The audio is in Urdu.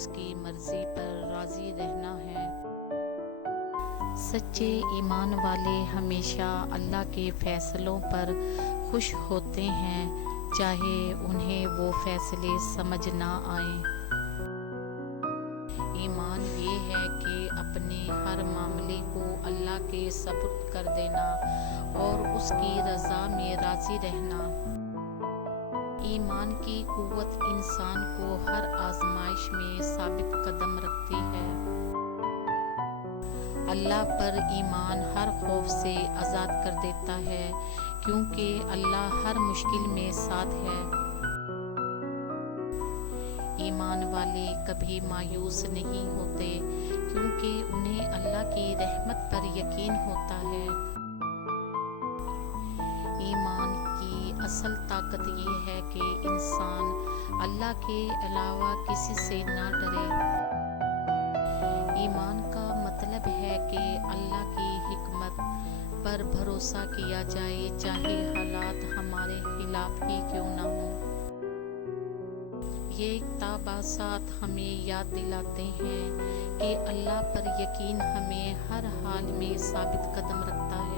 اس کی مرضی پر راضی رہنا ہے۔ سچے ایمان والے ہمیشہ اللہ کے فیصلوں پر خوش ہوتے ہیں، چاہے انہیں وہ فیصلے سمجھ نہ آئیں۔ ایمان یہ ہے کہ اپنے ہر معاملے کو اللہ کے سپرد کر دینا اور اس کی رضا میں راضی رہنا۔ ایمان کی قوت انسان کو ہر آزمائش میں ثابت قدم رکھتی ہے۔ اللہ پر ایمان ہر خوف سے آزاد کر دیتا ہے، کیونکہ اللہ ہر مشکل میں ساتھ ہے۔ ایمان والے کبھی مایوس نہیں ہوتے، کیونکہ انہیں اللہ کی رحمت پر یقین ہوتا ہے۔ ایمان کی اصل طاقت یہ ہے کہ انسان اللہ کے علاوہ کسی سے نہ ڈرے۔ ایمان کا مطلب ہے کہ اللہ کی حکمت پر بھروسہ کیا جائے، چاہے حالات ہمارے خلاف ہی کیوں نہ ہوں۔ یہ اقتباسات ہمیں یاد دلاتے ہیں کہ اللہ پر یقین ہمیں ہر حال میں ثابت قدم رکھتا ہے۔